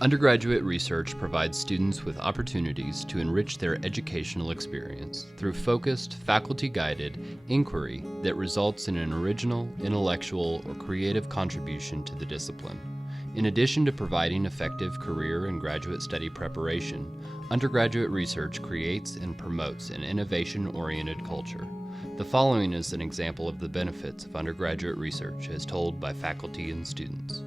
Undergraduate research provides students with opportunities to enrich their educational experience through focused, faculty-guided inquiry that results in an original, intellectual, or creative contribution to the discipline. In addition to providing effective career and graduate study preparation, undergraduate research creates and promotes an innovation-oriented culture. The following is an example of the benefits of undergraduate research as told by faculty and students.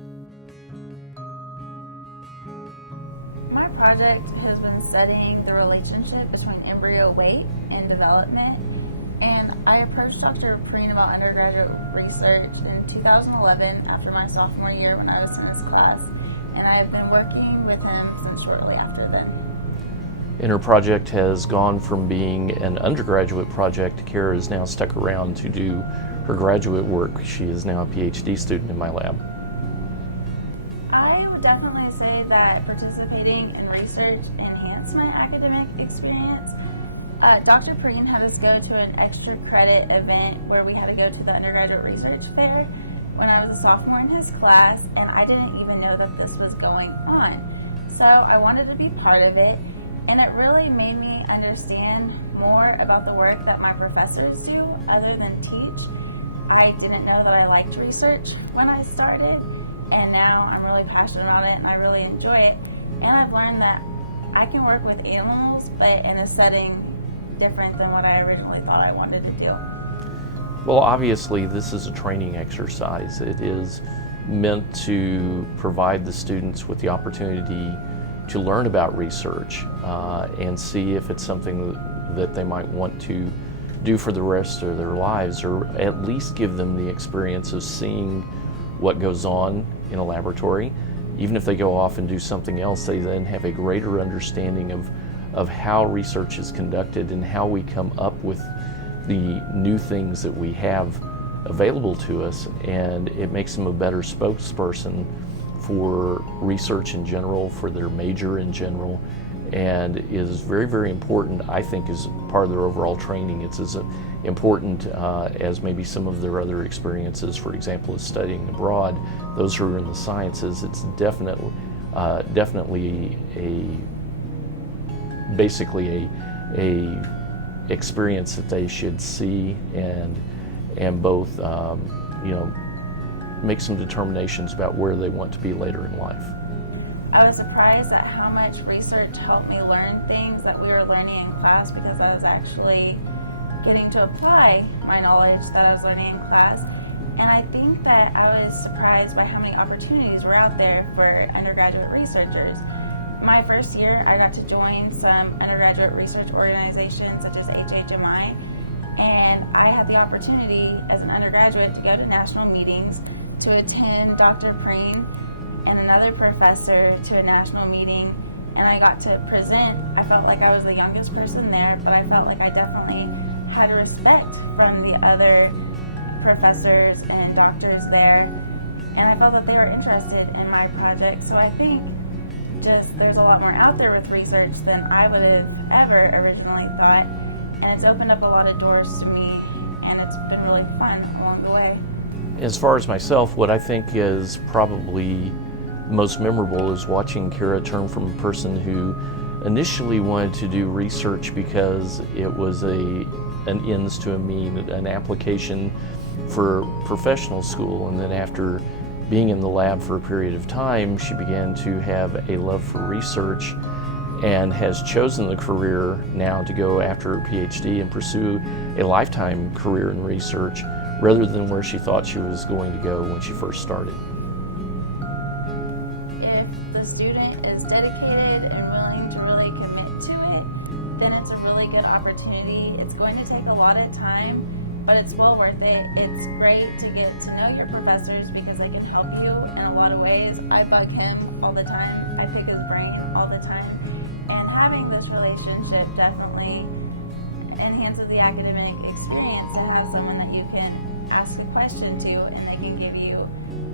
My project has been studying the relationship between embryo weight and development, and I approached Dr. Prien about undergraduate research in 2011 after my sophomore year when I was in his class, and I've been working with him since shortly after then. And her project has gone from being an undergraduate project. Kara is now stuck around to do her graduate work. She is now a PhD student in my lab. I would definitely say that participating in research enhanced my academic experience. Dr. Prien had us go to an extra credit event where we had to go to the undergraduate research fair when I was a sophomore in his class, and I didn't even know that this was going on. So I wanted to be part of it, and it really made me understand more about the work that my professors do other than teach. I didn't know that I liked research when I started, and now I'm really passionate about it and I really enjoy it. And I've learned that I can work with animals, but in a setting different than what I originally thought I wanted to do. Well, obviously this is a training exercise. It is meant to provide the students with the opportunity to learn about research and see if it's something that they might want to do for the rest of their lives, or at least give them the experience of seeing what goes on in a laboratory. Even if they go off and do something else, they then have a greater understanding of how research is conducted and how we come up with the new things that we have available to us, and it makes them a better spokesperson for research in general, for their major in general, and is very, very important, I think, as part of their overall training. It's as important as maybe some of their other experiences, for example, as studying abroad. Those who are in the sciences, it's definitely basically a experience that they should see and both make some determinations about where they want to be later in life. I was surprised at how much research helped me learn things that we were learning in class, because I was actually getting to apply my knowledge that I was learning in class. And I think that I was surprised by how many opportunities were out there for undergraduate researchers. My first year, I got to join some undergraduate research organizations such as HHMI, and I had the opportunity as an undergraduate to go to national meetings, to attend Dr. Prien and another professor to a national meeting, and I got to present. I felt like I was the youngest person there, but I felt like I definitely had respect from the other professors and doctors there, and I felt that they were interested in my project. So I think just there's a lot more out there with research than I would have ever originally thought, and it's opened up a lot of doors to me, and it's been really fun along the way. As far as myself, what I think is probably most memorable is watching Kara turn from a person who initially wanted to do research because it was an ends to a mean, an application for professional school, and then after being in the lab for a period of time, she began to have a love for research and has chosen the career now to go after her PhD and pursue a lifetime career in research rather than where she thought she was going to go when she first started. If the student is dedicated and willing to really commit to it, then it's a really good opportunity. It's going to take a lot of time, but it's well worth it. It's great to get to know your professors because they can help you in a lot of ways. I bug him all the time. I pick his brain all the time. And having this relationship definitely enhances the academic experience to have someone that you can ask a question to and they can give you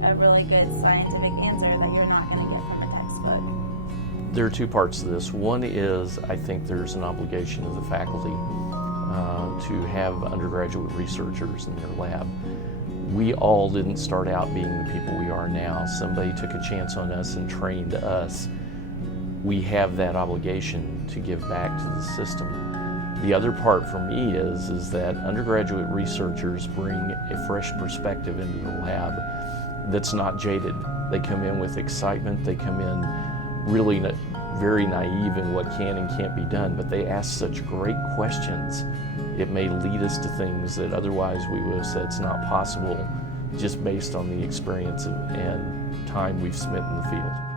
a really good scientific answer that you're not going to get from a textbook. There are two parts to this. One is, I think there's an obligation of the faculty to have undergraduate researchers in their lab. We all didn't start out being the people we are now. Somebody took a chance on us and trained us we have that obligation to give back to the system. The other part for me is that undergraduate researchers bring a fresh perspective into the lab that's not jaded. They come in with excitement, they come in really very naive in what can and can't be done, but they ask such great questions. It may lead us to things that otherwise we would have said it's not possible, just based on the experience and time we've spent in the field.